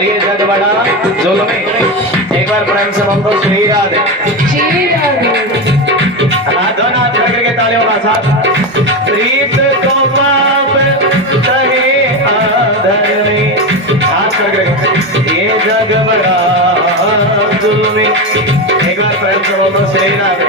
ये जग बड़ा जुल्मी। एक बार प्रेम से बोल दो श्री राधे। दोनों हाथ करके तालियों का साथ। प्रीत को पाप कहे आदर में, हाथ करके ये जग बड़ा जुल्मी। एक बार प्रेम से बोल दो श्री राधे।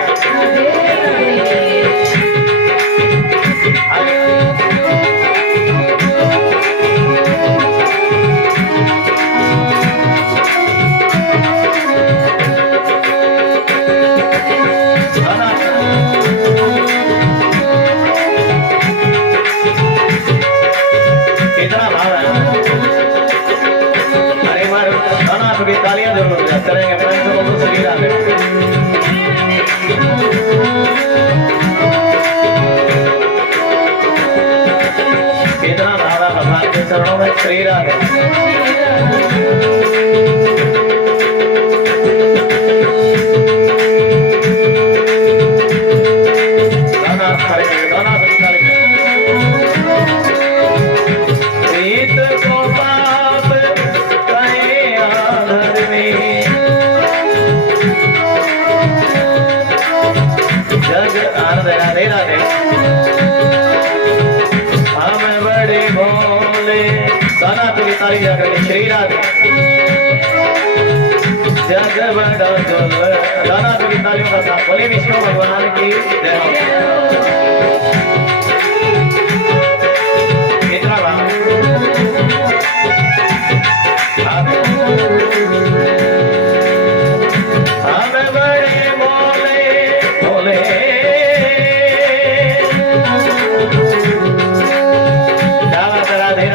तालियां जरूर करेंगे प्रेम से बोलो श्री राधे। कितना भावा भगवान के चरणों में श्री राधे। श्री राधे जग बड़ा जुल्म। गाना तो तालियों का साथ बोले विष्णु भगवान की जय। कितना हम बड़े बोले बोले राधे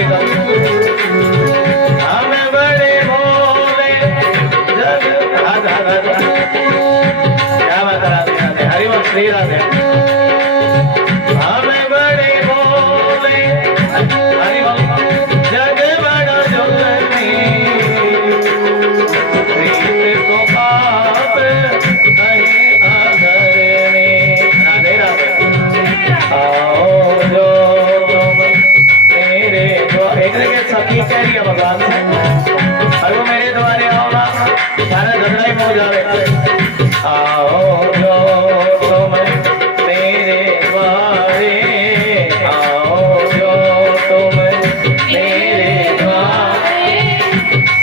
राधे। हमें बड़े बोले जग क्या बात राधे हरि बोल श्री राधे। हमें बड़े बोले हरि बोल जग बड़ा जुल्मी। प्रीत को पाप कहे आदर में। राधे राधे। आओ जो सखी कह रही है भगवान से, और वो मेरे द्वारे आओ ना सारा झगड़ा ही हो जावे। आओ जो तुम मेरे द्वारे, आओ जो तुम मेरे द्वारे,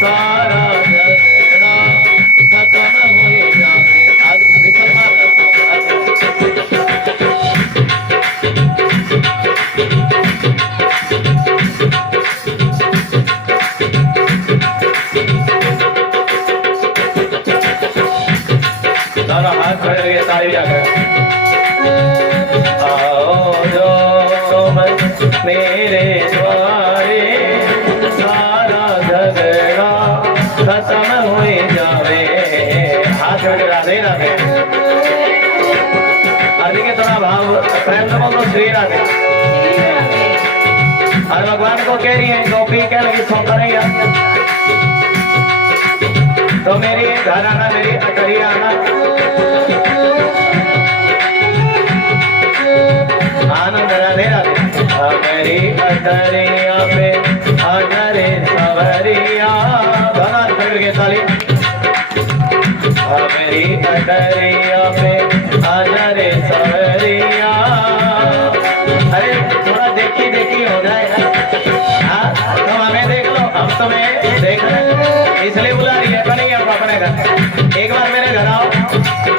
सारा झगड़ा खत्म हो जावे। आज विफल मार आओ जो तुम मेरे द्वारे, सारा झगड़ा खत्म हो जावे। हाथ जोड़ राधे राधे। आदि के थोड़ा भाव प्रेम से बोलो श्री राधे। और भगवान को कह रही है गोपी कह लगी सौंका नहीं तो मेरी घर आना, मेरी अटरिया आना। आनंद राधे राधे। मेरी अटरिया पे अनरे सवरिया। गाना करके ताली। मेरी अटरिया पे अनरे सवरिया। अरे थोड़ा देखी देखी हो जाएगा। हाँ तुम हमें देख लो, हम तुम्हें देख रहे, इसलिए बुला रही है। नहीं आप अपने घर एक बार मेरे घर आओ।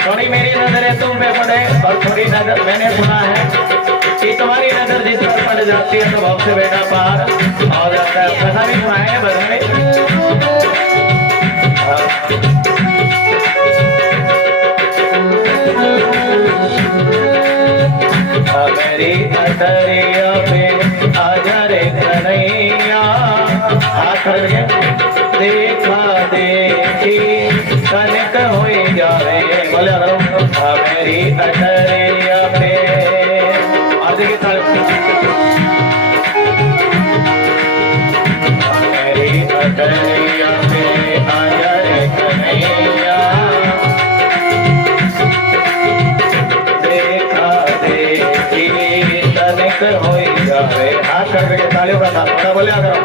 थोड़ी मेरी नजरें तुम पे पड़े और थोड़ी नजर मैंने सुना है कि तुम्हारी नजर जिस पर पड़ जाती है तो भाव से बेटा पार हो जाता है। ऐसा भी सुना है भजन में। मेरी अटरिया पे आजरे कन्हैया। हाथ देखा देखी कनक हो जावे। बोले मेरी अटरिया पे। और देखिए अटरिया में आजा रे कन्हैया, देखा देखी तनिक होई जावे। हाथ करके तालियों का साथ थोड़ा बोलिया करो।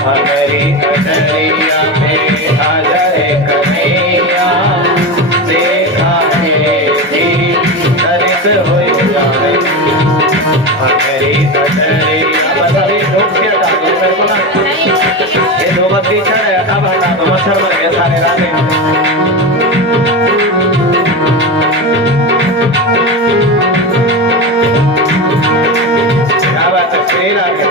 हमारी अटरिया में आजा रे कन्हैया, देखा देखी तनिक होई जावे। हमारी अटरिया बस अभी धूप के हटा दो मेरे को ना, ये दो बत्ती चढ़ है अब हटा दो, मच्छर मर गए सारे रात। क्या बात है, श्री राधे।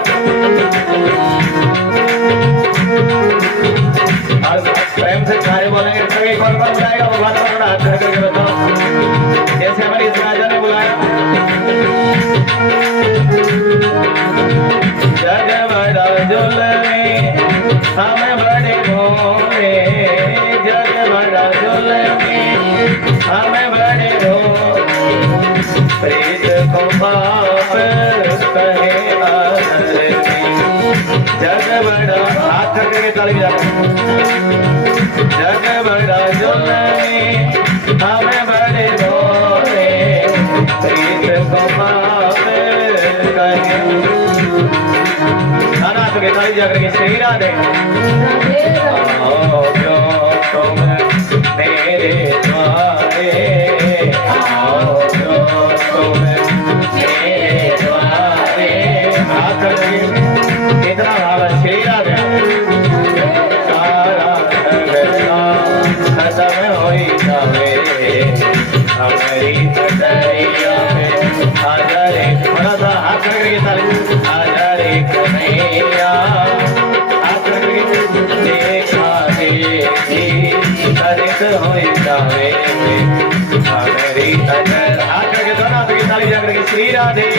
और प्रेम से सारे बोलेंगे सभी, कौन कौन बुलाएगा वो बात थोड़ा हाथ करके बताओ। जैसे हमारी इस राजा ने बुलाया, जग बड़ा जुलमी हमें बड़े भोले, जग बड़ा जुलमी हमें बड़े भोले, प्रीत को पाप कहे आदरनी। जग बड़ा हाथ करके ताली बजाओ। जग बड़ा जुलमी हमें बड़े भोले, प्रीत को पाप कहे। नाना तो के ताली जाकर के श्री राधे। आओ क्यों तुम मेरे द्वारे, आओ क्यों तुम मेरे द्वारे। हाथ करके इतना भाव है श्री राधे। सारा जगता खत्म होई जावे, हमारी अटरिया में आजा रे। थोड़ा सा हाथ करके ताली, आजा रे कन्हैया, हाथ करके देखा देखी तनिक होई जावे। हमारी अटर हाथ करके दोनों हाथ की ताली जाकर के श्री राधे।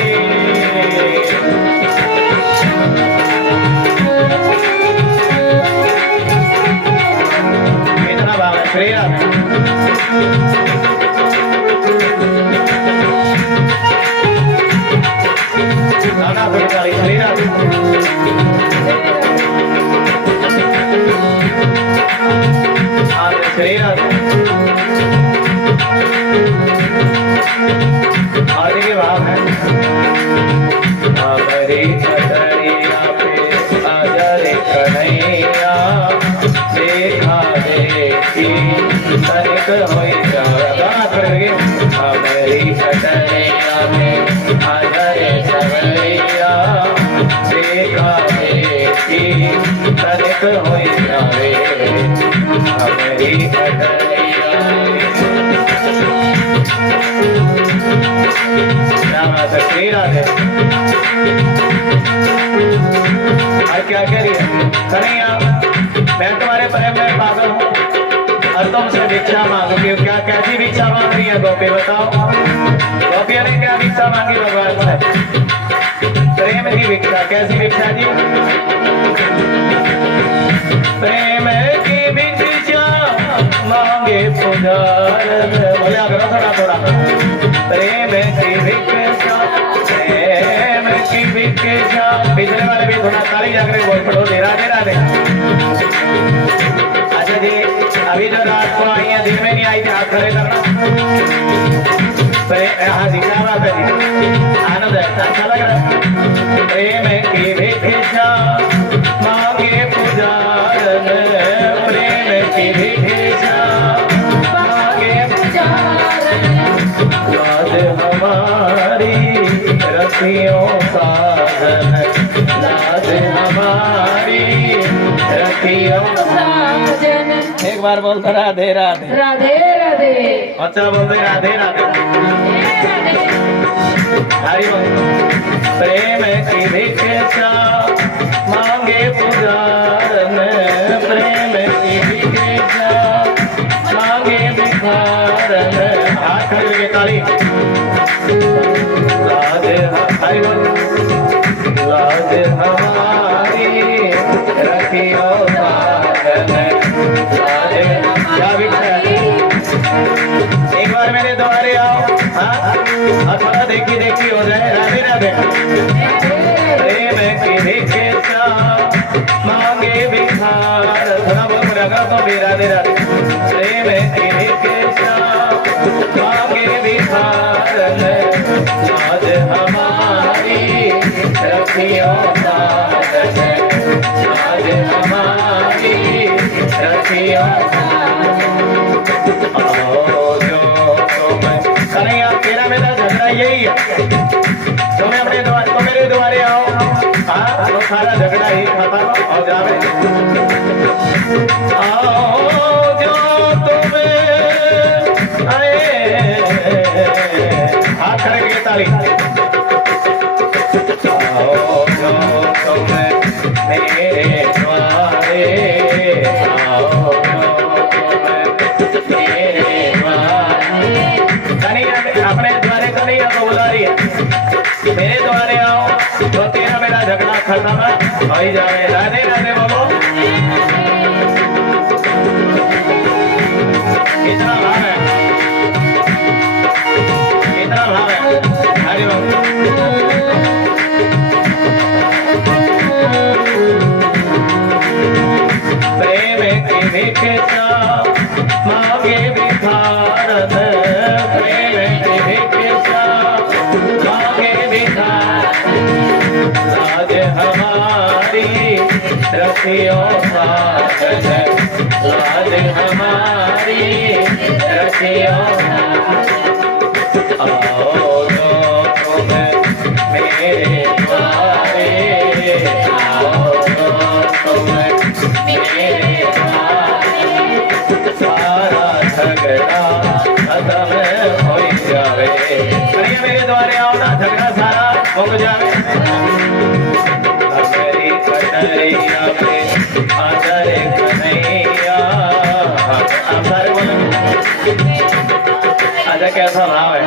इतना भाव है श्री राधे। नाना तो ताली श्री राधे। श्री राधे। आगे के भाव है, हमारी अटरिया पे आजा रे कन्हैया, देखा देखी तनिक होई जावे। बात करके हमारी अटरिया पे आजा रे कन्हैया, देखा देखी तनिक होई जावे। हमारी अटरिया श्री राधे। आज क्या कह रही है कन्हैया, मैं तुम्हारे प्रेम में पागल हूँ और तुमसे भिक्षा मांगती हूँ। क्या कैसी भिक्षा मांग रही है गोपी बताओ। गोपियों ने क्या भिक्षा मांगी भगवान से? प्रेम की भिक्षा। कैसी भिक्षा जी? प्रेम की भिक्षा मांगे पुजार। बोलिया करो थोड़ा थोड़ा। प्रेम की भिक्षा, प्रेम की भिक्षा। पिछले वाले भी थोड़ा ताली जाकर बोल पड़ो, दे राधे राधे। अच्छा जी, अभी जो रात को आई है, दिन में नहीं आई थी, हाथ खड़े करना। हाँ जी, क्या बात है जी, आनंद है, अच्छा लग रहा है। प्रेम की भिक्षा मांगे पुजारन, प्रेम की भिक्षा मांगे पुजारन। लाज हमारी रखियों साधन, लाज हमारी रखियों साधन। एक बार बोलता राधे राधे राधे राधे। अच्छा बोलते राधे राधे। हरि बोल। प्रेम की भिक्षा मांगे पुजारन, प्रेम की भिक्षा मांगे भिखारन। हाथ खड़े के ताली। लाज हरि बोल। लाज हमारी रखियो साधन, लाज क्या भिक्षा। एक बार मेरे द्वारे आओ, हाँ थोड़ा देखी देखी हो जाए। राधे राधे। प्रेम की भिक्षा भी राधे राधे। प्रेम के श्याम मांगे भिखारन, आज हमारी रखियो साधन, आज हमारी रखियो कन्हैया। तेरा मेरा झगड़ा यही है, तुम्हें अपने द्वार, तो मेरे द्वारे आओ। हाँ तो सारा झगड़ा ही खत्म हो जावे। आओ जो तुम्हें आए, हाथ खड़े के ताली। आओ जो तुम्हें मेरे द्वारे, आओ जो तुम्हें मेरे द्वारे। कन्हैया अपने द्वारे कन्हैया को बुला रही है, मेरे द्वारे आओ तो तेरा मेरा झगड़ा खत्म हो ही जाए। राधे राधे बोलो। कितना भाव है, कितना भाव है। हरि बोल। प्रेम की भिक्षा मांगे भिखारन, प्रेम की भिक्षा मांगे भिखारन, आज हमारी रखियो साधन, आज हमारी रखियो। आओ जो तुम्हें मेरे द्वारे, आओ जो तुम्हें मेरे द्वारे, सारा झगड़ा खत्म हो जावे। अरे मेरे द्वारे आओ ना, झगड़ा सारा हो जावे। हमारी कन्हैया पे आदर कन्हैया। अच्छा कैसा भाव है।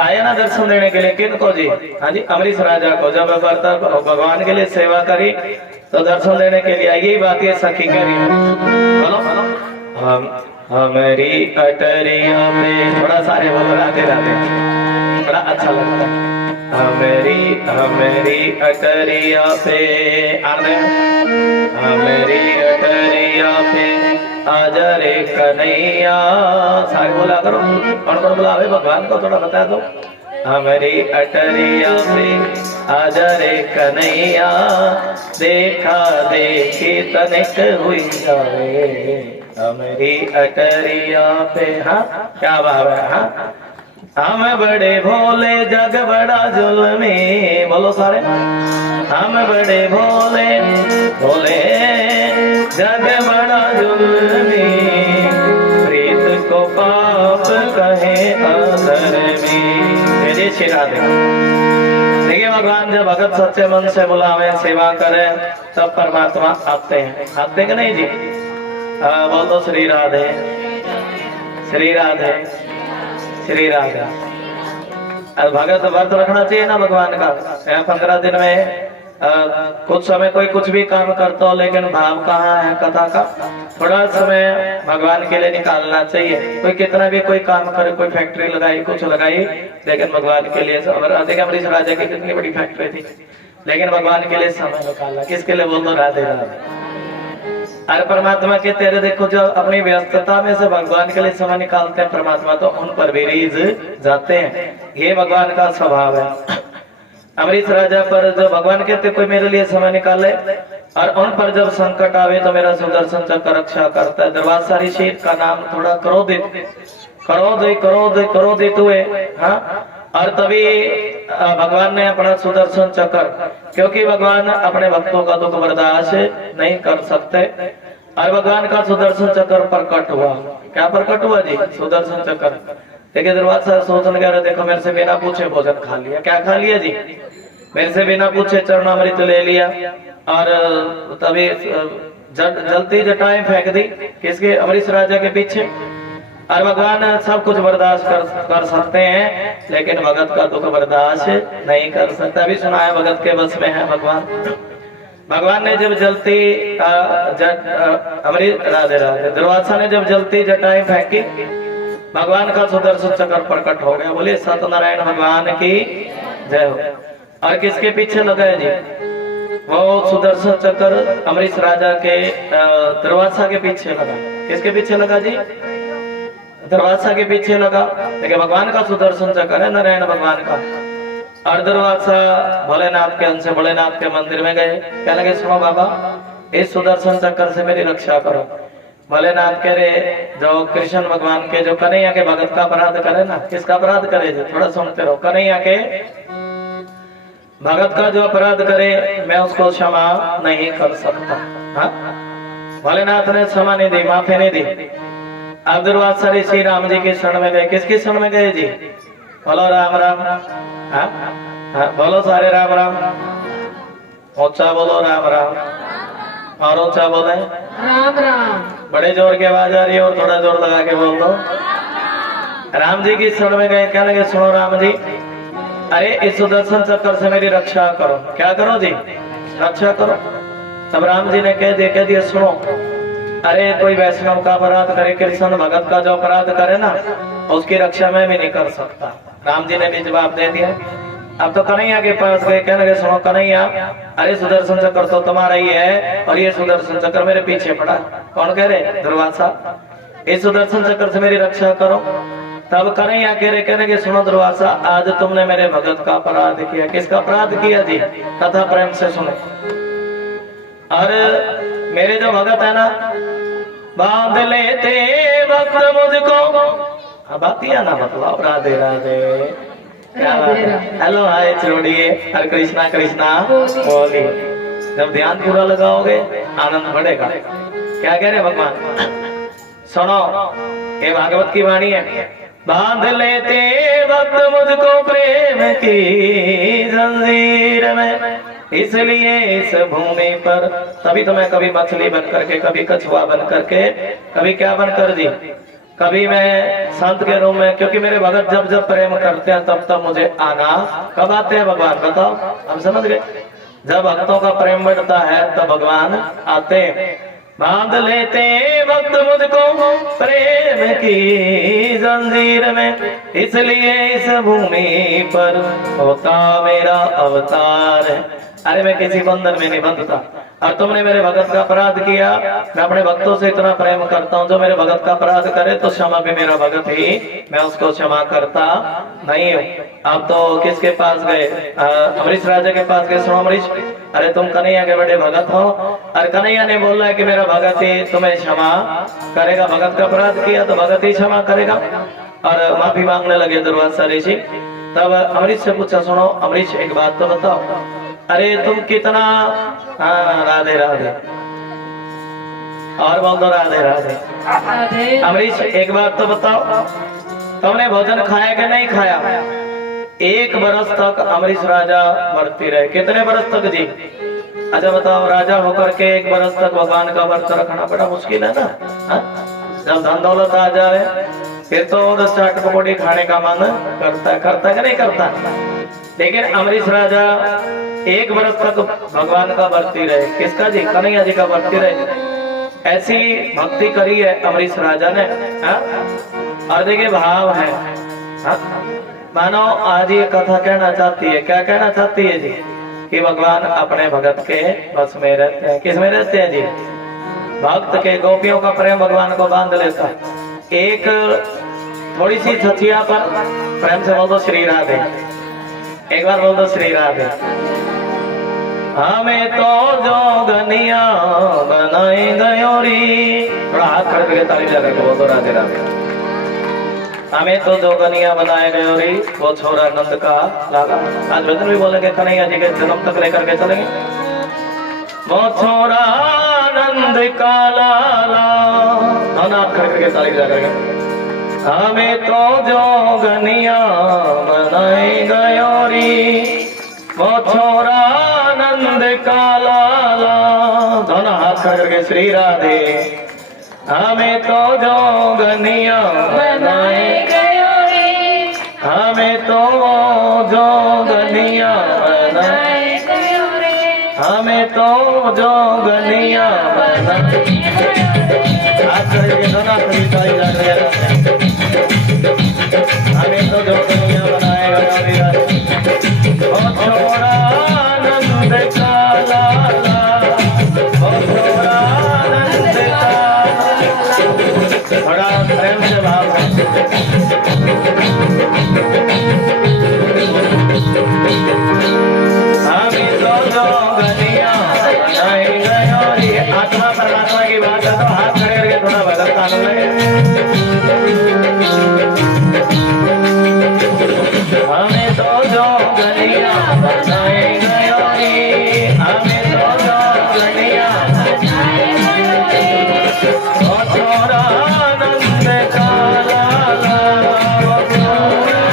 आए ना दर्शन देने के लिए किनको जी? हाँ जी अमरीश राजा को। जब भगवान के लिए सेवा करी तो दर्शन देने के लिए आई। यही बात ये सखी करी। बोलो हम हमारी अटरिया पे, थोड़ा सारे बोलो राधे राधे, बड़ा अच्छा लगता है। हमारी अटरिया पे आने, हमारी अटरिया पे आजा रे कन्हैया। सारे बोला करो, कौन कौन बुलावे भगवान को थोड़ा बता दो। हमारी अटरिया पे आजा रे कन्हैया, देखा देखी तनिक हुई जावे। हमारी अटरिया पे, हाँ क्या भाव है। हाँ हम बड़े भोले जग बड़ा जुल्मी। बोलो सारे। हम बड़े भोले भोले जग बड़ा जुल्मी, प्रीत को पाप कहे अधर्मी। मेरे शिरा दे। देखिए भगवान जब भगत सच्चे मन से बुलावे, सेवा करे, तब परमात्मा आते हैं। आते कि नहीं जी? बोल दो श्री राधे, श्री राधे, श्री राधा। भगत व्रत रखना चाहिए ना भगवान का। 15 दिन में कुछ समय कोई कुछ भी काम करता हो, लेकिन भाव कहाँ है कथा का। थोड़ा समय भगवान के लिए निकालना चाहिए। कोई कितना भी कोई काम करे, कोई फैक्ट्री लगाई, कुछ लगाई, लेकिन भगवान के लिए। देखिए अमरीश राजा की कितनी बड़ी फैक्ट्री थी, लेकिन भगवान के लिए समय निकालना। किसके लिए? बोल दो राधे राधे। अरे परमात्मा के तेरे देखो, जो अपनी व्यस्तता में से भगवान के लिए समय निकालते हैं परमात्मा, तो उन पर भी रीझ जाते हैं। ये भगवान का स्वभाव है। अमरीश राजा पर जब भगवान कहते कोई मेरे लिए समय निकाले, और उन पर जब संकट आवे तो मेरा सुदर्शन चक्र रक्षा करता है। दरबार ऋषि का नाम थोड़ा क्रोधित हुए। हाँ और तभी भगवान ने अपना सुदर्शन चक्र, क्योंकि भगवान अपने भक्तों का दुख बर्दाश्त नहीं कर सकते, और भगवान का सुदर्शन चक्र प्रकट हुआ। क्या प्रकट हुआ जी? सुदर्शन चक्र। देखिए दरबार साहब सोचने गए, देखो मेरे से बिना पूछे भोजन खा लिया। क्या खा लिया जी? मेरे से बिना पूछे चरणामृत ले लिया, और तभी जलती जटाएं फेंक दी। किसके? अमरीश राजा के पीछे। और भगवान सब कुछ बर्दाश्त कर सकते हैं, लेकिन भगत का दुख बर्दाश्त नहीं कर सकता। अभी सुना है भगत के बस में है भगवान। भगवान ने जब जलती अमरीश राधे राधे दुर्वासा ने जब जलती जटाएं फेंकी, भगवान का सुदर्शन चक्र प्रकट हो गया। बोले सत्यनारायण भगवान की जय हो। और किसके पीछे लगाए जी? वो सुदर्शन चक्र अमरीश राजा के दरवाजा के पीछे लगा। किसके पीछे लगा जी? दरवाजा के पीछे लगा। देखिए भगवान का सुदर्शन चक्र है, नारायण भगवान का। और दरवाजा भोलेनाथ के अंश भोलेनाथ के मंदिर में गए। क्या लगे, सुनो बाबा इस सुदर्शन चक्र से मेरी रक्षा करो। भोलेनाथ कह रहे जो कृष्ण भगवान के जो कन्हैया के भगत का अपराध करे ना, किसका अपराध करे जी? थोड़ा सुनते रहो। कन्हैया के भगत का जो अपराध करे मैं उसको क्षमा नहीं कर सकता। हाँ? भोलेनाथ ने क्षमा नहीं दी, माफी नहीं दी। अब दुर्वासा श्री राम जी की शरण में गए। किसकी शरण में गए जी? बोलो राम राम। हाँ? हाँ, बोलो सारे राम राम। ऊंचा बोलो राम राम, और ऊंचा बोले राम राम। बड़े जोर की आवाज आ रही है और थोड़ा जोर लगा के बोल दो। राम जी की शरण में गए। क्या लगे, सुनो राम जी अरे इस सुदर्शन चक्र से मेरी रक्षा करो। क्या करो जी? रक्षा करो। तब राम जी ने कह दिया सुनो, अरे कोई वैष्णव का अपराध करे, कृष्ण भगत का जो अपराध करे ना उसकी रक्षा मैं भी नहीं कर सकता। राम जी ने भी जवाब दे दिया। अब तो कन्हैया के पास गए। कहने लगे सुनो कन्हैया अरे सुदर्शन चक्र तो तुम्हारा ही है और ये सुदर्शन चक्र मेरे पीछे पड़ा। कौन कह रहे? दुर्वासा। इस सुदर्शन चक्र से मेरी रक्षा करो। तब कन्हैया कह रहे, कहने लगे सुनो दुर्वासा आज तुमने मेरे भगत का अपराध किया। किसका अपराध किया जी? कथा प्रेम से सुनो। और मेरे जो भगत है ना बांध लेते वक्त मुझको। बातिया ना मतलब राधे राधे। हेलो हाय छोड़िए, हरे कृष्णा कृष्णा बोलिए। जब ध्यान पूरा लगाओगे आनंद बढ़ेगा। क्या कह रहे भगवान? सुनो ये भागवत की वाणी है। बांध लेते वक्त मुझको प्रेम की जंजीर में, इसलिए इस भूमि पर। तभी तो मैं कभी मछली बन करके, कभी कछुआ बन करके, कभी क्या बनकर जी, कभी मैं संत के रूप में। क्योंकि मेरे भगत जब जब प्रेम करते हैं तब तब मुझे आना। कब आते हैं भगवान बताओ? हम समझ गए। जब भक्तों का प्रेम बढ़ता है तब भगवान आते हैं। बांध लेते वक्त मुझको प्रेम की जंजीर में, इसलिए इस भूमि पर होता मेरा अवतार है। अरे मैं किसी बंधन में नहीं बंधता। और तुमने मेरे भगत का अपराध किया। मैं अपने भक्तों से इतना प्रेम करता हूँ, जो मेरे भगत का अपराध करे तो क्षमा भी मेरा भगत ही, मैं उसको क्षमा करता नहीं हूँ। अब तो किसके पास गए? अमरीश राजा के पास गए। सुनो अमरीश अरे तुम कन्हैया के बड़े भगत हो और कन्हैया ने बोला है कि मेरा भगत ही तुम्हें क्षमा करेगा। भगत का अपराध किया तो भगत ही क्षमा करेगा। और माफी मांगने लगे दुर्वासा ऋषि। तब अमरीश से पूछा सुनो अमरीश एक बात तो बताओ, अरे तुम कितना, हाँ राधे राधे, और बोल दो राधे राधे। अमरीश एक बात तो बताओ, तुमने भोजन खाया कि नहीं खाया? 1 बरस तक अमरीश राजा व्रती रहे। कितने बरस तक जी? अच्छा बताओ, राजा होकर के 1 बरस तक भगवान का व्रत रखना बड़ा मुश्किल है ना। हा? जब धन दौलत आ जाए फिर तो चाट पकौड़ी खाने का मन करता कि नहीं करता। लेकिन अमरीश राजा 1 बरस तक भगवान का व्रती रहे। किसका जी? कन्हैया जी का व्रती रहे। ऐसी भक्ति करी है अमरीश राजा ने। हा? और देखिए भाव है। हा? मानो आज ये कथा कहना चाहती है, क्या कहना चाहती है जी? कि भगवान अपने भगत के बस में रहते हैं। किस में रहते हैं जी? भक्त के गोपियों का प्रेम भगवान को बांध लेता। एक थोड़ी सी छचिया पर प्रेम से बोल दो श्री राधे। एक बार बोल दो श्री राधे। हमें तो जोगनिया बनाई गयोरी। थोड़ा हाथ खड़े करके ताली लगा के बोल दो राधे राधे। हमें तो जोगनिया बनाए गयोरी, वो छोरा नंद का लाला। आज भजन भी बोलेंगे कन्हैया जी के जन्म तक लेकर के चलेंगे। वो छोरा नंद का लाला, हाथ खड़े करके ताली लगा के। हमें तो जोगनिया बनाई गयोरी, वो छोरा नंद का लाला। दोनों हाथ खड़े करके श्री राधे। हमें तो जोगनिया बनाई गयोरी, हमें तो जोगनिया बनाई गयोरी, हमें तो जोगनिया बनाई। हाथ खड़े दोनों ताली लगा के। हमें तो जोगनिया बनाए गयोरी, ओ छोरा नंद का लाला। जो गलियां बनाई गयो रे। आत्मा परमात्मा की बात है तो हाथ खड़े करके थोड़ा भगत तान ले। हमें तो जो गलियां बनाई गयो रे, हमें तो जो गलियां बनाई गयो रे। ओ छोरा आनंद का लाला, ओ छोरा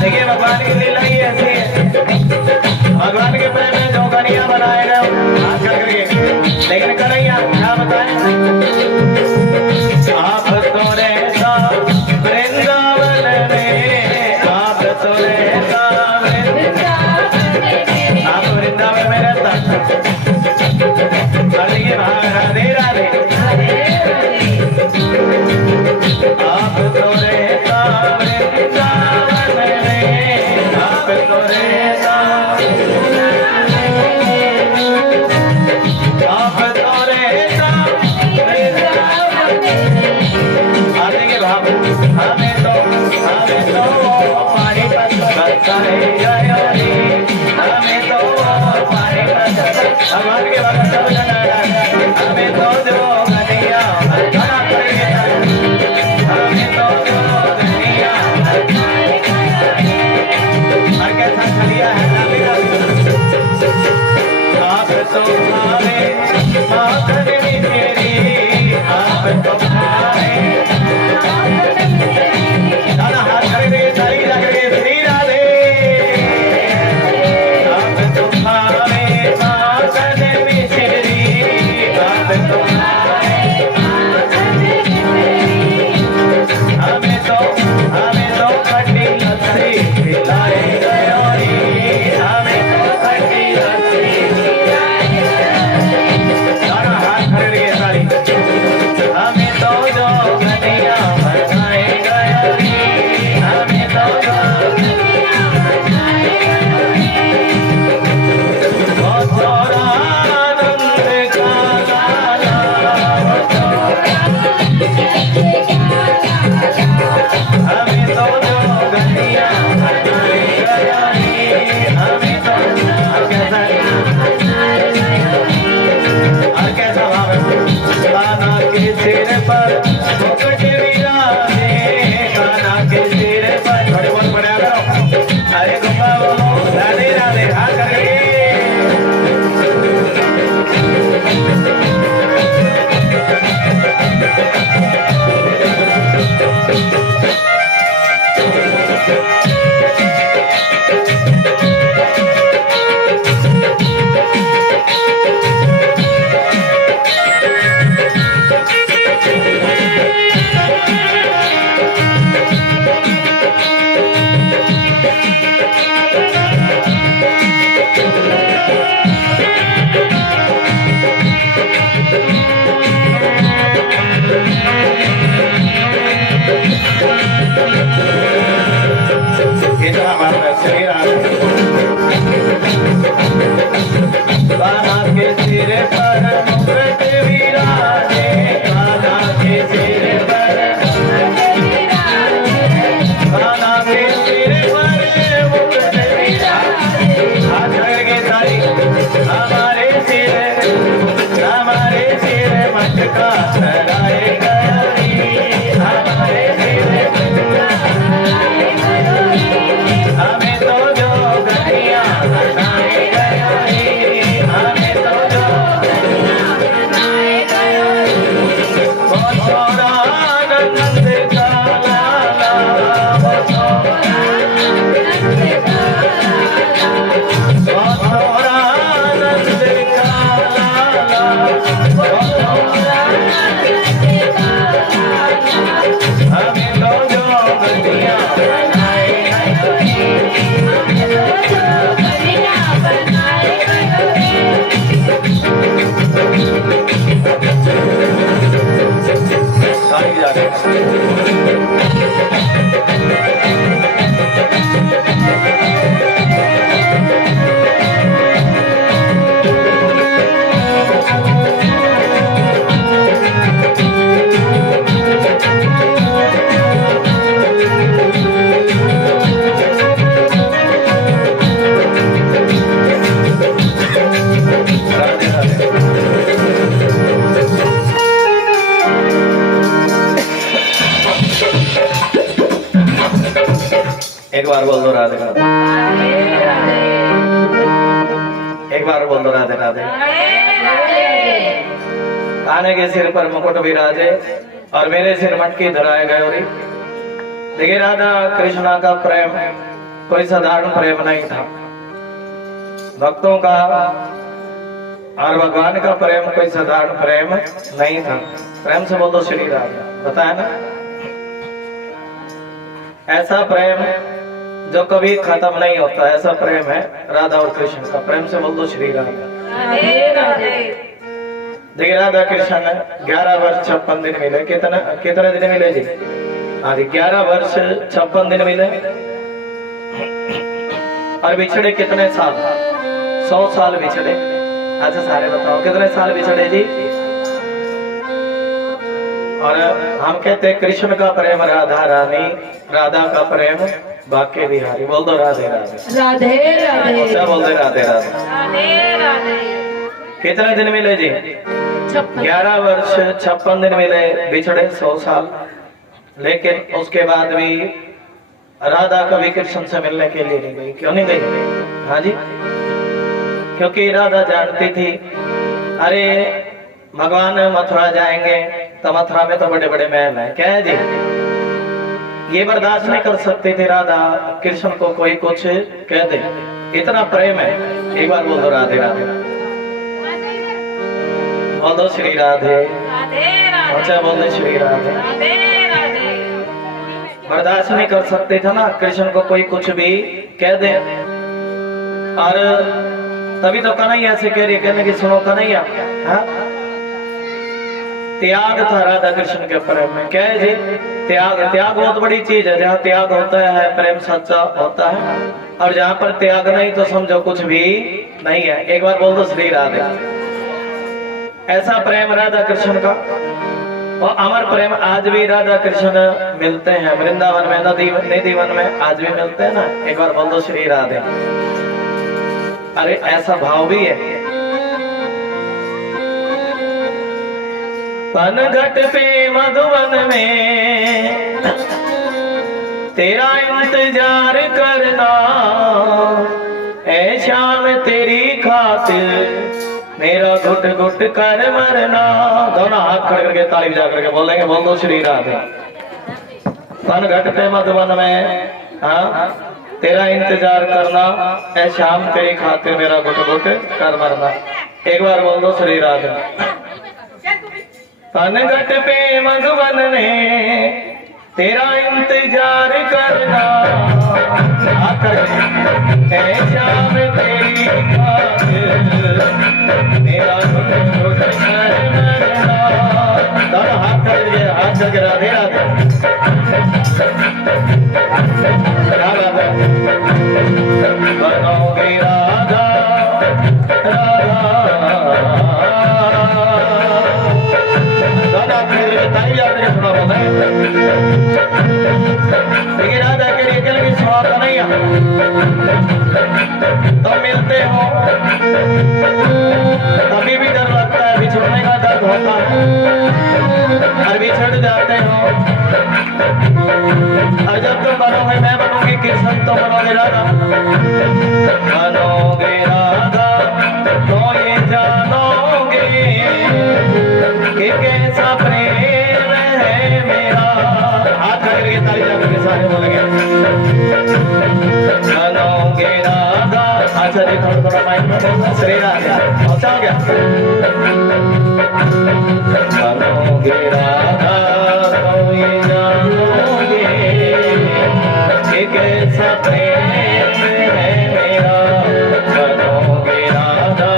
देखिए भगवान की लीला ही ऐसी है। भगवान के प्रेम में जो कन्हैया बनाए गए हाथ खड़े करके, लेकिन कन्हैया क्या बताएं, आप तो रहता वृंदावन में, आप तो रहता आप वृंदावन में रहता। राधे राधे आप तो रहता वृंदावन में, आप तो रहता, आप तो रहता वृंदावन में। आते के भाव हमें तो पानी पर बरसाए गयो रे, हमें तो पानी पर भगवान के भक्त सब जना, हमें तो जो गलियां बना करेंगे, हमें तो जो गलियां और कैसा खलिया है आप तो हमें माखन मेरी, आप तो हमें दादा हाथ खड़े ताली जाकर के श्री राधे। आप तो हमें माखन मेरी, आप तो हमें तो खट्टी लस्सी पिलाए गयो रे, हमें तो खट्टी लस्सी पिलाए गयो। दादा हाथ खड़े रहिए ताली। हमें तो जो गलियां बनाए गयो रे, हमें तो जो गलियां बनाए गयो रे। ओ छोरा आनंद का लाला, ओ छोरा हमें तो जो गलियां बनाए गयो रे, हमें तो और कैसा भाव है, कान्हा के सिर पर मुकुट विराजे, कान्हा के सिर पर थोड़े बहुत बढ़िया करो, अरे गुफा बोलो राधे राधे हाथ करके। एक बार बोल दो राधे राधे। एक बार बोल दो राधे राधे। कान्हे के सिर पर मुकुट विराजे और मेरे सिर मटकी धराए गए। देखिए राधा कृष्णा का प्रेम कोई साधारण प्रेम नहीं था। भक्तों का और भगवान का प्रेम कोई साधारण प्रेम नहीं था। प्रेम से बोल दो श्री राधा, बताया ना। ऐसा प्रेम जो कभी खत्म नहीं होता, ऐसा प्रेम है राधा और कृष्ण का। प्रेम से बोल दो श्री राधा। देखिए राधा कृष्ण 11 वर्ष 56 दिन मिले। कितने दिन मिले जी? आदि 11 वर्ष 56 दिन मिले। और बिछड़े कितने साल? 100 साल बिछड़े। अच्छा सारे बताओ कितने साल बिछड़े जी? और हम कहते कृष्ण का प्रेम राधा रानी, राधा का प्रेम बाके बिहारी। बोल दो राधे राधे। राधे राधे। अच्छा बोल दो राधे राधे। राधे राधे। कितने दिन मिले जी? 11 वर्ष 56 दिन मिले, बिछड़े 100 साल। लेकिन उसके बाद भी राधा कभी कृष्ण से मिलने के लिए नहीं गई। क्यों नहीं गई? हाँ जी, क्योंकि राधा जानती थी अरे भगवान मथुरा जाएंगे तो मथुरा में तो बड़े बड़े महल हैं। क्या है जी? ये बर्दाश्त नहीं कर सकती थी राधा कृष्ण को कोई कुछ कह दे। इतना प्रेम है। एक बार बोल दो राधे राधे। बोल दो श्री राधे। अच्छा बोल दो श्री राधे। बर्दाश्त नहीं कर सकते थे ना कृष्ण को कोई कुछ भी कह दे। और तभी तो कन्हैया से कह रही, कहने की सुनो कन्हैया, हाँ त्याग था राधा कृष्ण के प्रेम में। क्या है जी? त्याग। त्याग बहुत बड़ी चीज है। जहाँ त्याग होता है प्रेम सच्चा होता है, और जहाँ पर त्याग नहीं तो समझो कुछ भी नहीं है। एक बार बोल दो श्री राधे। ऐसा प्रेम राधा कृष्ण का। और अमर प्रेम आज भी राधा कृष्ण मिलते हैं वृंदावन में, निधि वन में आज भी मिलते हैं ना। एक बार बोल दो श्री राधे। अरे ऐसा भाव भी है। पनघट पे मधुवन में तेरा इंतजार करना, ऐ शाम तेरी खातिर मेरा घुट घुट कर मरना। दोनों हाथ खड़े करके ताली बजा करके बोलेंगे बोल दो श्री राधे। पनघट पे मधुवन में हाँ तेरा इंतजार करना, ऐ शाम तेरी खातिर मेरा घुट घुट कर मरना। एक बार बोल दो श्री राधे। पनघट पे मधुवन में तेरा इंतजार करना, ऐ शाम तेरी खातिर मेरा घुट घुट कर मरना। दोनों हाथ करके राधे राधे। बनोगे राधा लेकिन राधा के लिए कल की सुना नहीं तो मिलते हो तभी भी डर लगता है, बिछड़ने का दर्द होता है। और बिछड़ जाते हो और जब तुम बनोगे मैं बनूंगी कृष्ण तो बनोगे राधा। बनोगे राधा तो ये जानोगे कि कैसा प्रेम है मेरा। हाथ करके ताली जाकर सारे बोलेंगे बनोगे राधा। अच्छा जी थोड़ा थोड़ा माइक में बोलना श्री राधा। अच्छा हो गया। बनोगे राधा तो ये जानोगे कि कैसा प्रेम है मेरा। बनोगे राधा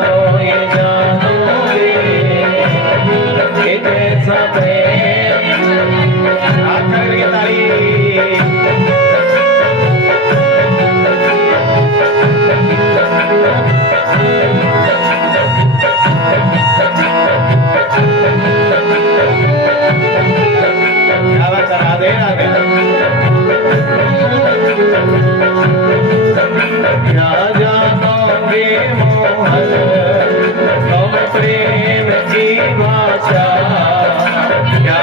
तो ये जानोगे कि कैसा प्रेम। हाथ करके ताली। राधे राधे। क्या जानोगे मोहन तुम प्रेम की भाषा, क्या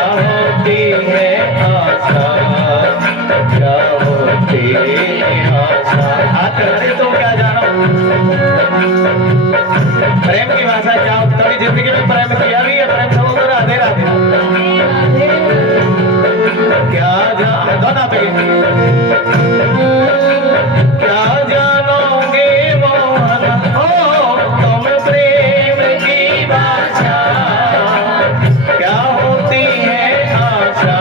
प्रेम की भाषा क्या हो, कभी जिंदगी में प्रेम किया भी है, प्रेम से बोलो राधे राधे। क्या दोनों पे क्या जानोगे मोहन हो तुम प्रेम की भाषा, क्या होती है आशा।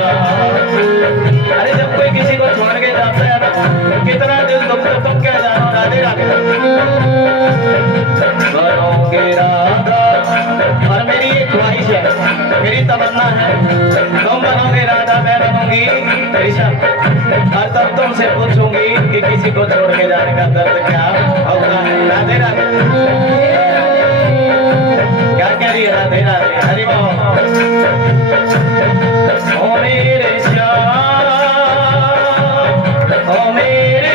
अरे जब कोई किसी को छोड़ के जाता है ना, कितना दिल दुखता, तुम क्या जानो राधे राधे। बनोगे राधा, और मेरी एक ख्वाहिश है, मेरी तमन्ना है, तुम बनोगे राधा, मैं बनूंगी कृष्ण, और तब तुमसे पूछूंगी कि किसी को छोड़ के जाने का दर्द क्या होता है। राधे राधे। क्या कह रही है राधे राधे। हरि बोल। ओ मेरे श्याम, ओ मेरे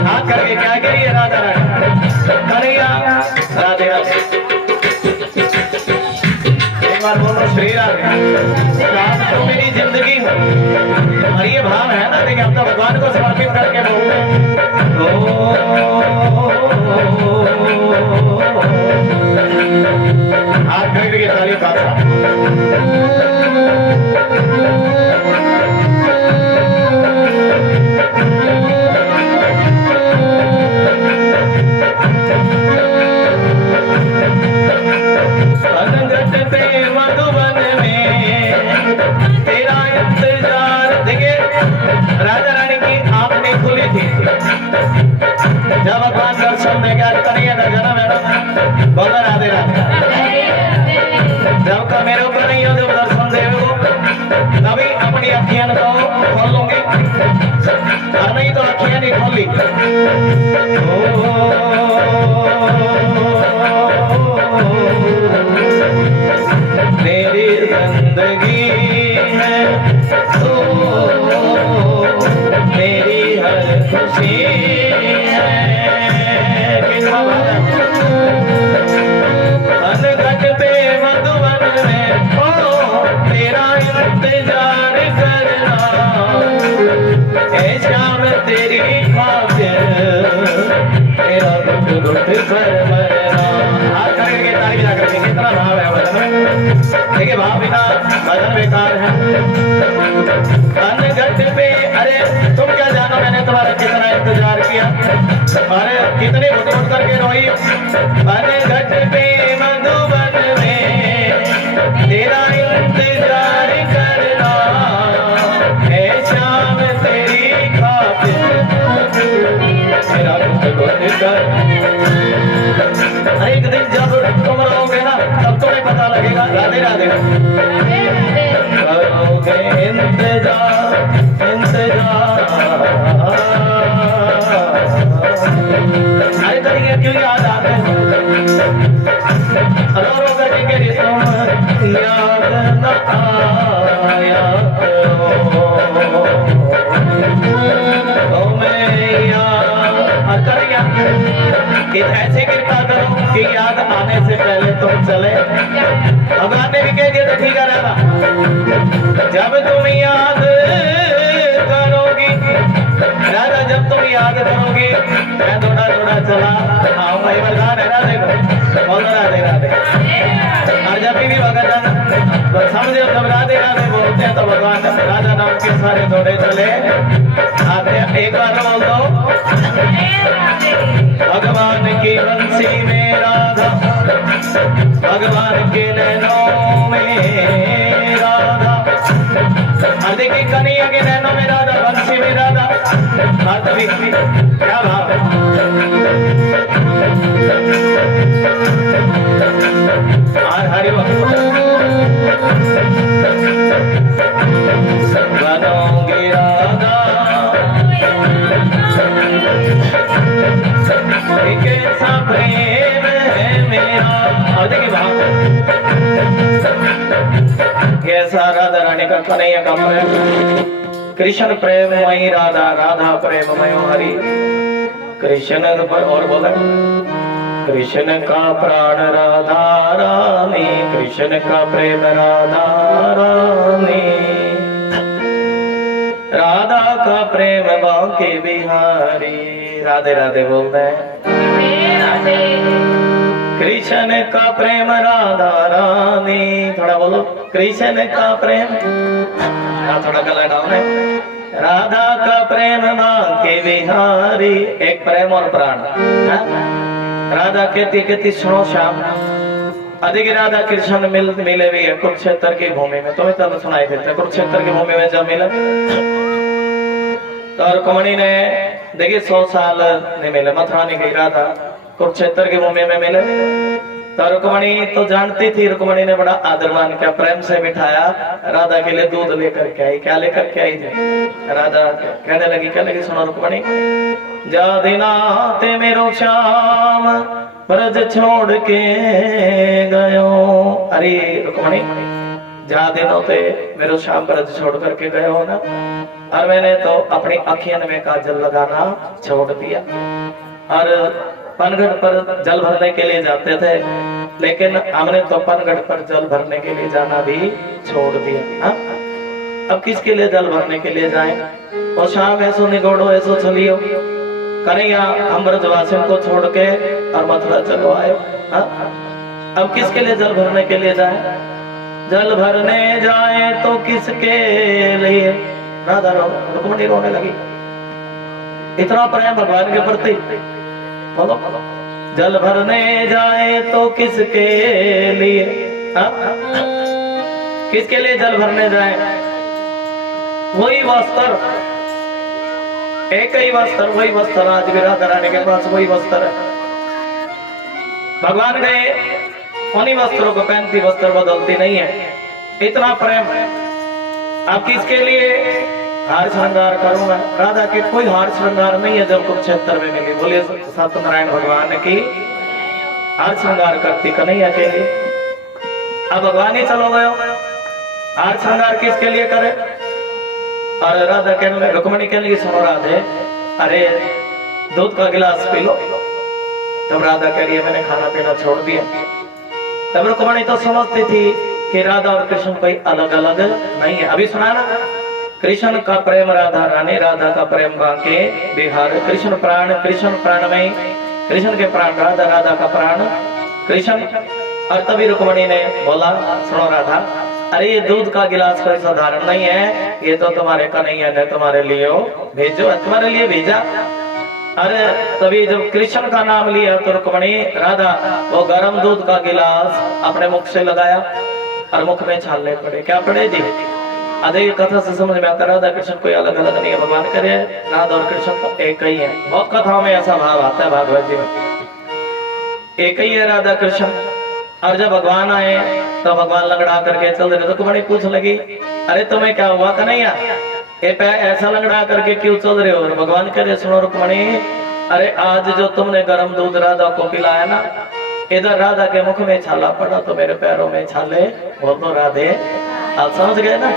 हाथ करके क्या करिए राधा राधा कन्हैया राधे राधे। एक बार बोलो श्री राधे। तो मेरी जिंदगी हो, और ये भाव है ना, देखिए हम तो भगवान को समर्पित करके बोलते हैं। हाथ करके ताली पाता। मधुबन में तेरा इंतजार। देखिए राजा रानी की आंख नहीं खुली थी जब भगवान दर्शन देगा, कन्हैया का जन्म है ना, बोलो राधे राधे। जब का मेरे ऊपर नहीं हो, जब दर्शन देगा तभी अपनी अखियां को खोल लूंगी, और नहीं तो अखियां नहीं खोली। मेरी जिंदगी है तो मेरी हर खुशी है। अनघट पे मधुबन में ओ तेरा इंतजार करना, ऐ श्याम तेरी खातिर तेरा घुट घुट कर मरना। हाथ करके ताली बजा करके, कितना भाव है भजन में। देखिए भाव बिना भजन बेकार है। अनघट पे, अरे तुम क्या जानो मैंने तुम्हारा कितना इंतजार किया, अरे कितने घुट घुट करके रोई। अनघट पे मधुबन में तेरा इंतजार करना, है शाम तेरी खातिर तेरा घुट घुट कर। एक दिन जब तुम रहोगे ना, तब तुम्हें पता लगेगा। राधे राधे। करोगे इंतजार इंतजार। अरे करिए क्यों याद आते हैं, रो रो करके करिए तुम याद न आया तो मैं याद करिए कि ऐसे कृपा करो कि याद आने से पहले तुम चले। भगवान ने भी कह दिया तो ठीक है रहना। जब तुम याद करोगी राधा, जब तुम याद करोगी मैं थोड़ा थोड़ा चला आऊंगा। ये वरदान है ना, देखो बोलो राधे राधे। और जब भी भगवान समझो जब राधे राधे बोलते हैं तो भगवान राधा नाम के सारे दौड़े चले आते हैं। एक बार बोल दो भगवान की बंसी में राधा, भगवान के नैनों में राधा। और देखिए कन्हैया के नैनों में राधा, बंसी में राधा। हाँ तभी क्या भाव है। और हरि बनोगे राधा, कैसा प्रेम है मेरा। और देखिए भाव कैसा राधा रानी का, कन्हैया का प्रेम। कृष्ण प्रेममयी राधा, राधा प्रेममयो हरि। कृष्ण पर और बोला कृष्ण का प्राण राधा रानी, कृष्ण का प्रेम राधा रानी, राधा का प्रेम बांके बिहारी। राधे राधे बोलते हैं। कृष्ण का प्रेम राधा रानी, थोड़ा बोलो कृष्ण का प्रेम, थोड़ा गला डाउन है। राधा का प्रेम बांके बिहारी, एक प्रेम और प्राण। राधा कहती कहती सुनो श्याम, अधिक राधा कृष्ण मिले भी है कुरुक्षेत्र की भूमि में। तुम्हें तब सुनाई देते कुरुक्षेत्र की भूमि में जब मिले तो रुक्मणी ने देखिए 100 साल नहीं मिले, मथुरा नहीं गई राधा, कुरुक्षेत्र की भूमि में मिले। तो रुक्मणी तो जानती थी, रुक्मणी ने बड़ा आदर मान किया, प्रेम से बिठाया, राधा के लिए दूध लेकर के आई। क्या लेकर के आई थी? राधा कहने लगी, क्या लगी सुनो रुक्मणी, जा दिना ते मेरो श्याम ब्रज छोड़ के गयो। अरे रुक्मणी, जा दिनों पे मेरो श्याम ब्रज छोड़ करके गए हो ना, और मैंने तो अपनी अखियन में काजल लगाना छोड़ दिया। और पनगढ़ पर जल भरने के लिए जाते थे, लेकिन हमने तो पनगढ़ पर जल भरने के लिए जाना भी छोड़ दिया। हा? अब किसके लिए जल भरने के लिए जाएं? और शाम ऐसो निगोड़ो ऐसो चलियो, कन्हैया हम ब्रजवासियों को छोड़ के और मथुरा चलो आए। हा? अब किसके लिए जल भरने के लिए जाए? जल भरने जाए तो किसके लिए? राधा रुक्मणी रोने लगी, इतना प्रेम भगवान के प्रति। बोलो जल भरने जाए तो किसके लिए? किसके लिए जल भरने जाए? वही वस्त्र, एक ही वस्त्र, वही वस्त्र आज भी राधा रानी के पास वही वस्त्र है। भगवान गए उन्हीं वस्त्रों को पहनती, वस्त्र बदलती नहीं है, इतना प्रेम। आप किसके लिए हार श्रृंगार करूं मैं? राधा के कोई हार श्रृंगार नहीं है जब कुरुक्षेत्र में मिली। बोलिए सत्यनारायण भगवान की हार श्रृंगार करती कन्हैया के लिए। अब भगवान ही चलो गयो, हार श्रृंगार किसके लिए करे? और राधा कहने लगी, रुक्मणी कहने लगी, सुनो राधे, अरे दूध का गिलास पी लो। तब राधा कह रही है मैंने खाना पीना छोड़ दिया। तब रुक्मणी तो समझती थी कि राधा और कृष्ण कोई अलग अलग नहीं है। अभी सुना ना, कृष्ण का प्रेम राधा रानी, राधा का प्रेम बांके बिहार। कृष्ण प्राण में, कृष्ण के प्राण राधा, राधा का प्राण कृष्ण। और तभी रुक्मणी ने बोला, सुनो राधा, अरे ये दूध का गिलास कोई साधारण नहीं है, ये तो तुम्हारे कन्हैया ने तुम्हारे लिए भेजो, तुम्हारे लिए भेजा। अरे तभी जब कृष्ण का नाम लिया तो रुक्मणी राधा वो गर्म दूध का गिलास अपने मुख से लगाया और मुख में छालने पड़े। क्या पड़े जी? अधिक कथा से समझ में आता, राधा कृष्ण कोई अलग अलग नहीं है। भगवान करे राधा और कृष्ण तो एक ही है। बहुत कथाओं में ऐसा भाव आता है, भागवत जी में एक ही है राधा कृष्ण। और जब भगवान आए तो भगवान लंगड़ा करके चल रहे, तो रुक्मणी पूछ लगी, अरे तुम्हें क्या हुआ कन्हैया, ऐसा लंगड़ा करके क्यों चल रहे हो? और भगवान करे, सुनो रुक्मणी, अरे आज जो तुमने गर्म दूध राधा को पिलाया ना, इधर राधा के मुख में छाला पड़ा तो मेरे पैरों में छाले। बोल दो राधे, आप समझ गए ना?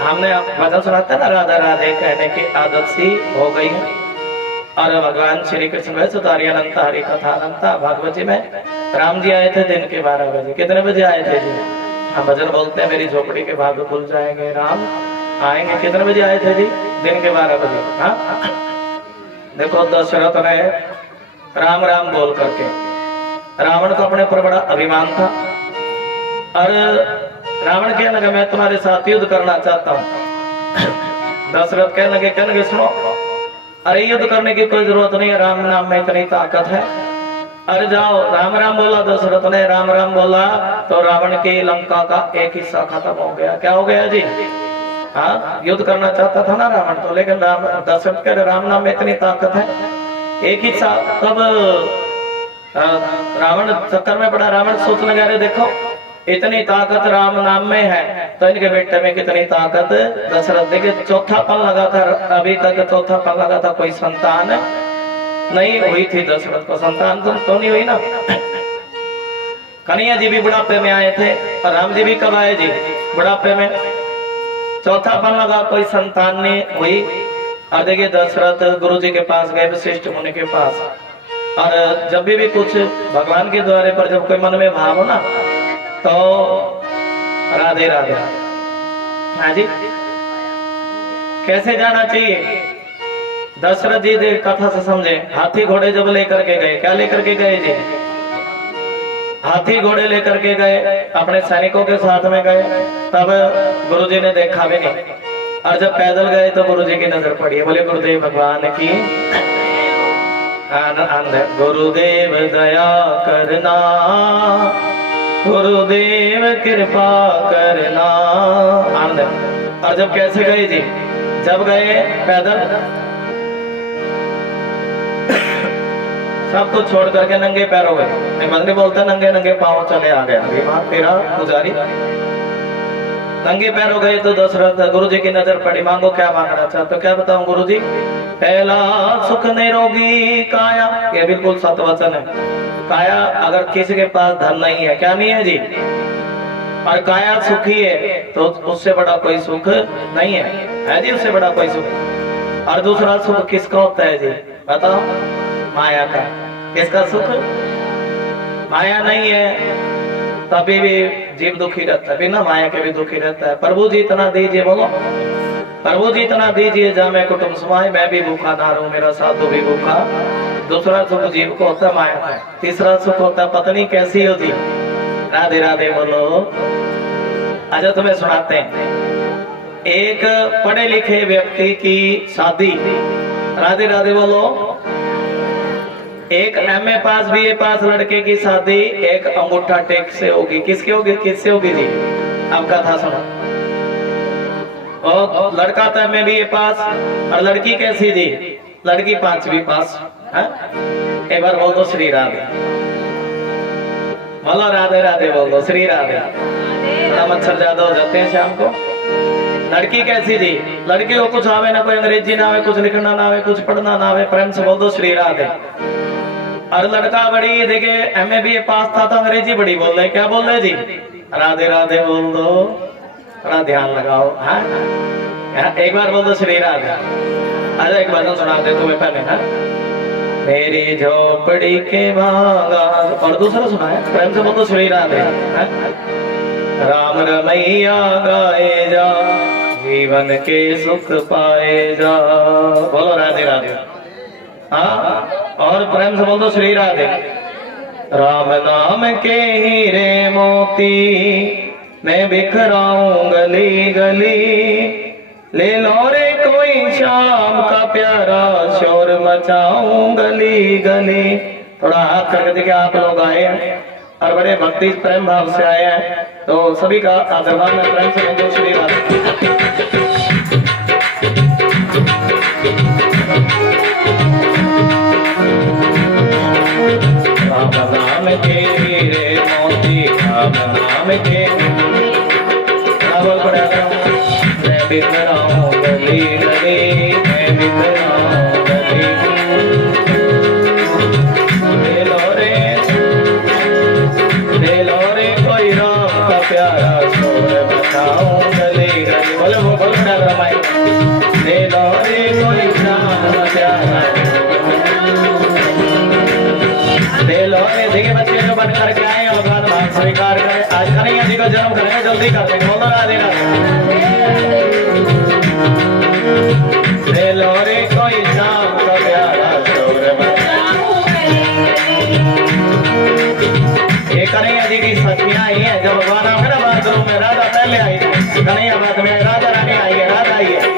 हमने भजन सुनाते हैं ना, राधा राधे कहने की आदत सी हो गई है। और भगवान श्री कृष्ण वैसे तो अनंता हरि कथा अनंता भागवत जी में राम जी आए थे दिन के 12 बजे। कितने बजे आए थे जी? हम भजन बोलते हैं, मेरी झोपड़ी के भाग खुल जाएंगे, राम आएंगे। कितने बजे आए थे जी? दिन के 12 बजे। हाँ देखो, दशरथ ने राम राम बोल करके, रावण को अपने पर बड़ा अभिमान था और रावण कहने लगा मैं तुम्हारे साथ युद्ध करना चाहता हूँ। दशरथ कहने लगे सुनो, अरे युद्ध करने की कोई जरूरत नहीं है, राम नाम में इतनी ताकत है। अरे जाओ, राम राम बोला दशरथ ने, राम राम बोला तो रावण की लंका का एक हिस्सा खत्म हो गया। क्या हो गया जी? हाँ, युद्ध करना चाहता था ना रावण तो, लेकिन दशरथ कह रहे राम नाम में इतनी ताकत है, एक हिस्सा। तब रावण चक्कर में पड़ा। रावण सोचने लगा, अरे देखो इतनी ताकत राम नाम में है तो इनके बेटे में कितनी ताकत। दशरथ देखिए, चौथा पल लगा था, अभी तक चौथा पल लगा था, कोई संतान नहीं हुई थी दशरथ को। संतान तो नहीं हुई ना। कन्हैया जी भी बुढ़ापे में आए थे और राम जी भी कब आए जी? बुढ़ापे में। चौथा पल लगा, कोई संतान नहीं हुई। और देखिए दशरथ गुरु जी के पास गए, वशिष्ठ मुनि के पास। और जब भी कुछ भगवान के द्वारे पर जब कोई मन में भाव हो ना, तो राधे राधे। हाँ जी, कैसे जाना चाहिए? दशरथ जी देव कथा से समझे। हाथी घोड़े जब लेकर के गए, क्या लेकर के गए जी? हाथी घोड़े लेकर के गए, अपने सैनिकों के साथ में गए। तब गुरुजी ने देखा भी नहीं, और जब पैदल गए तो गुरुजी की नजर पड़ी। बोले गुरुदेव भगवान की गुरुदेव दया करना, गुरुदेव कृपा करना। आनंद। और जब कैसे गए जी? जब गए पैदल, सब कुछ छोड़ करके नंगे पैर हो गए। मंदिर बोलता नंगे नंगे पांव चले आ गया। तेरा पुजारी नंगे पैर हो गए। तो दशरथ गुरु जी की नजर पड़ी, मांगो क्या मांगना चाहते हो? क्या बताऊं गुरु जी? पहला सुख निरोगी काया, ये बिल्कुल सत्य वचन है। काया, अगर किसी के पास धन नहीं है, क्या नहीं है जी, और काया सुखी है, तो उससे बड़ा कोई सुख नहीं है जी, उससे बड़ा कोई सुख। और दूसरा सुख किसका होता है जी? बताओ। माया का। किसका सुख? माया नहीं है तभी भी जीव दुखी रहता है, बिना माया के भी दुखी रहता है। प्रभु जी इतना दीजिए, बोलो प्रभु जी इतना दीजिए, जहाँ मैं कुटुंब समाए, मैं भी भूखा ना रहूं, मेरा साधु भी भूखा। दूसरा सुख जीव को होता है माया का। तीसरा सुख होता है पत्नी कैसी होती। राधे राधे बोलो। अच्छा तुम्हें सुनाते हैं, एक पढ़े लिखे व्यक्ति की शादी, राधे राधे बोलो, एक एमए पास बीए पास लड़के की शादी एक अंगूठा टेक से होगी। किसकी होगी? किससे होगी जी? अब कथा सुनो। और लड़का तो एमए बीए पास, और लड़की कैसी जी? लड़की 5वीं पास है। एक बार बोल दो श्री राधे, बोलो राधे राधे बोल दो, श्री राधे। बड़ा मच्छर ज्यादा हो जाते हैं शाम को। लड़की कैसी जी? लड़की को कुछ आवे ना, कोई अंग्रेजी ना आवे, कुछ लिखना ना आवे, कुछ पढ़ना ना आवे, प्रेम से बोल दो श्री राधे। और लड़का बड़ी देखिए एमए बीए पास था तो अंग्रेजी बड़ी बोल रहे, क्या बोल रहे जी? राधे राधे बोल दो, थोड़ा ध्यान लगाओ। हाँ, एक बार बोल दो श्री राधे। अरे एक भजन सुनाते तुम्हें पहले। हाँ, मेरी झोपड़ी के भागा, और दूसरा सुना है, प्रेम से बोल दो श्री राधे। राम रमैया गाए जा, जीवन के सुख पाए जा, बोलो राधे राधे। हाँ, और प्रेम से बोल दो श्री राधे। राम नाम के हीरे मोती मैं बिखराऊं गली गली, ले लो रे कोई शाम का प्यारा, शोर मचाऊं गली गली। थोड़ा हाथ करके देखिए, आप लोग आए हैं और बड़े भक्ति प्रेम भाव से आए हैं, तो सभी का आशीर्वाद में प्रेम से बोल दो श्री राधे। राम नाम के हीरे मोती, राम नाम के मैं बिखराऊं गली गली, मैं बिखराऊं गली। ले लो रे कोई राम का प्यारा, शोर मचाऊं गली गली। बोलो बोलो रामाई। ले लो रे कोई राम का प्यारा, ले लो रे। देखिए बच्चे जो बन करके आए और भाग स्वीकार करें, आज कन्हैया जी का जन्म करेंगे, जल्दी करते हैं, बोलो राधे राधे। ले लो रे कोई शाम का प्यारा, शोर मचाऊं। ये कन्हैया जी की सखियां आई है, जब भगवान आओगे ना बाथरूम में, राधा पहले आई, कन्हैया बाद में, राधा रानी आई है, राधा आई है।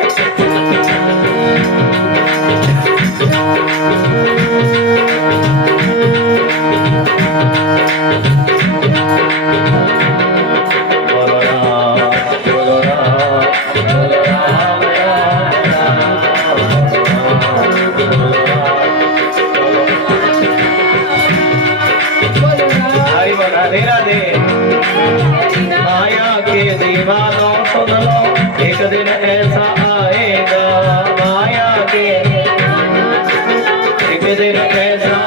राधे राधे। माया के दीवानों सुन लो, एक दिन ऐसा आएगा, माया के एक दिन ऐसा,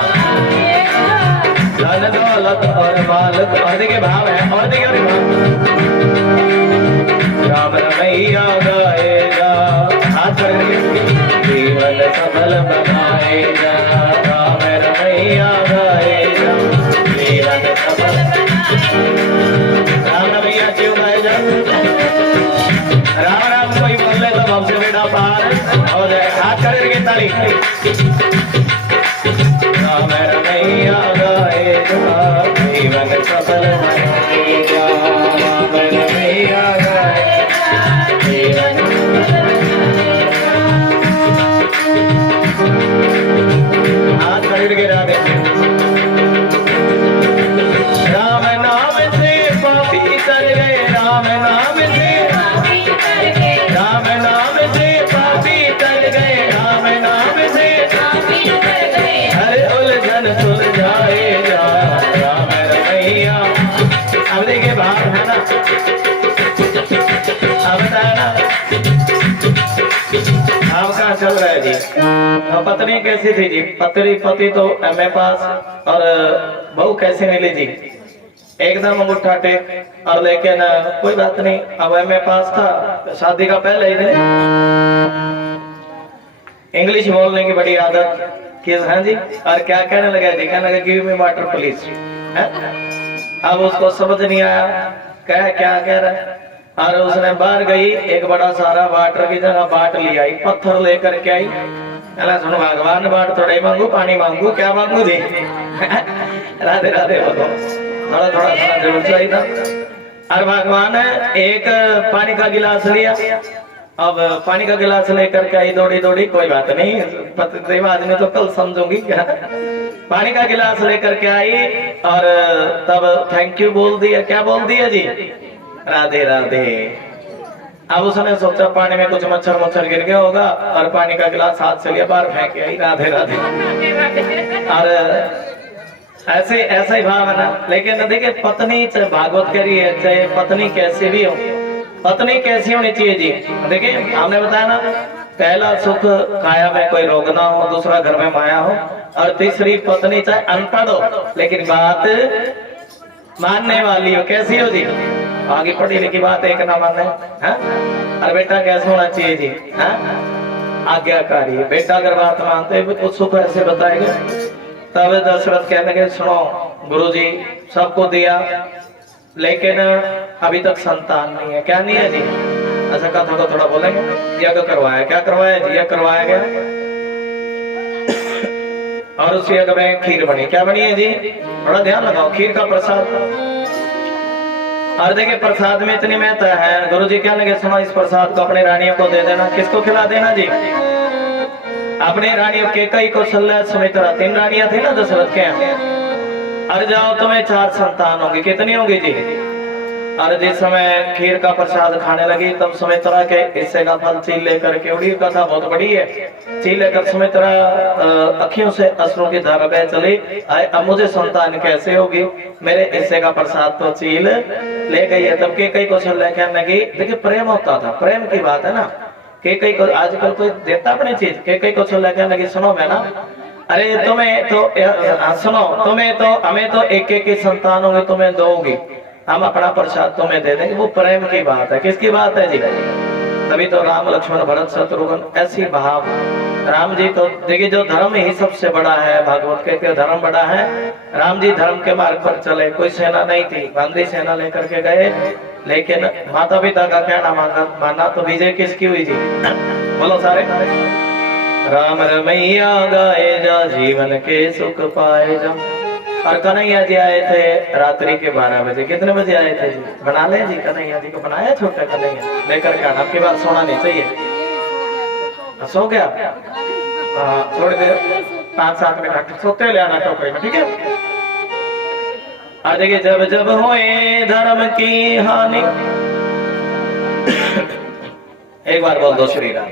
धन दौलत और माल, और देखिए भाव है, और देखिए राम रमैया गाएगा, हाथ करके जीवन सफल बनाएगा, राम रमैया बेड़ा पार हो जाए। हाथ करके ताली। राम रमैया गाए जा जीवन सफल बनेगा। राम रमैया गाए जीवन हाथ करके राधे। राम नाम से पापी तर गए। राम नाम से राम नाम से पापी तर गए। राम नाम से हर उलझन सुलझाएगा। राम रमैया। अब देखिए भाव है ना, अब बताया ना भाव कहाँ चल रहा है जी। पत्नी कैसी थी जी? पति तो एमए पास और बहू कैसे मिली जी? एकदम अंगूठा टेक। और लेकिन कोई बात नहीं, अब एमए पास था, शादी का पहले ही दिन इंग्लिश बोलने की बड़ी आदत किस है जी। और क्या कहने लगा जी? कहने लगा गिव मी वाटर प्लीज। अब उसको समझ नहीं आया क्या कह रहा है। और उसने बाहर गई, एक बड़ा सारा वाटर की जगह बाट लिया, पत्थर लेकर के आई। सुनो भगवान बाट थोड़ा ही मांगू, पानी मांगू, क्या मांगू जी? राधे राधे बोलो। थोड़ा थोड़ा जरूर चाहिए था। और भगवान एक पानी का गिलास लिया। अब पानी का गिलास लेकर के आई दौड़ी दौड़ी। कोई बात नहीं, पतिदेव आदमी तो कल समझूंगी। पानी का गिलास लेकर के आई और तब थैंक यू बोल दिया। क्या बोल दिया जी? राधे राधे। अब उसने सोचा पानी में कुछ मच्छर गिर गया होगा और पानी का गिलास हाथ से लिया, बाहर फेंक आई। राधे राधे। और ऐसे ऐसा ही भाव है ना। लेकिन देखिए पत्नी चाहे भागवत करी है, चाहे पत्नी कैसे भी हो, पत्नी कैसी होनी चाहिए जी? देखिए हमने बताया ना, पहला सुख काया में कोई रोग ना हो, दूसरा घर में माया हो, और तीसरी पत्नी चाहे अनपढ़ हो लेकिन बात मानने वाली हो। कैसी हो जी? आगे पढ़ी लिखी बात एक ना माने। और बेटा कैसे होना चाहिए जी? आज्ञाकारी। बेटा अगर बात मानते तो सुख ऐसे बताएगा। तब दशरथ कहने के सुनो गुरुजी सबको दिया लेकिन अभी तक संतान नहीं है। क्या नहीं है जी? ऐसा कथा को थोड़ा बोलेंगे। यज्ञ करवाया। क्या करवाया जी? यज्ञ करवाया गया और उस यज्ञ में खीर बनी। क्या बनी है जी? थोड़ा ध्यान लगाओ। खीर का प्रसाद। और देखिए प्रसाद में इतनी महत्ता है। गुरुजी क्या लगे सुना, इस प्रसाद को अपने रानियों को दे देना। किसको खिला देना जी? अपने रानियों के कई कौशल्या सुमित्रा, 3 रानियां थी ना दशरथ के। और जाओ तुम्हें 4 संतान होंगी। कितनी होंगी जी? और जिस समय खीर का प्रसाद खाने लगी तब सुमित्रा के हिस्से का फल छीन लेकर के, उड़ी कथा बहुत बड़ी है, छीन लेकर सुमित्रा अखियों से अश्रु की धारा बह चली। अब मुझे संतान कैसे होगी? मेरे हिस्से का प्रसाद तो छीन ले गई है। तब के कई कौशल्या कहने लगी, देखिए प्रेम होता था, प्रेम की बात है ना। के कई को आजकल कोई देता अपनी चीज। के कई कौशल्या कहने लगी सुनो मैं ना, अरे तुम्हें तो सुनो, तुम्हें तो हमें तो एक एक संतान होंगे, तुम्हें दोगी, हम अपना प्रसाद तुम्हें दे देंगे। वो प्रेम की बात है। किसकी बात है जी? तभी तो राम लक्ष्मण भरत शत्रुघ्न ऐसी भाव। राम जी तो देखिए जो धर्म ही सबसे बड़ा है, भागवत के धर्म बड़ा है। राम जी धर्म के मार्ग पर चले। कोई सेना नहीं थी, गांधी सेना लेकर के गए, लेकिन माता पिता का कहना माना तो विजय किसकी हुई जी? बोलो सारे। राम रमैया गाए जा जीवन के सुख पाए जा। और कन्हैया जी आए थे रात्रि के 12 बजे। कितने बजे आए थे जी? बना ले जी, कन्हैया जी को बनाया छोटा कन्हैया, लेकर के आना। आपकी बात सोना नहीं चाहिए। सो गया? थोड़ी देर 5-7 मिनट सोते ले आना टोकरी में, ठीक है? और देखिए जब जब होए धर्म की हानि। एक बार बोल दो श्री राम।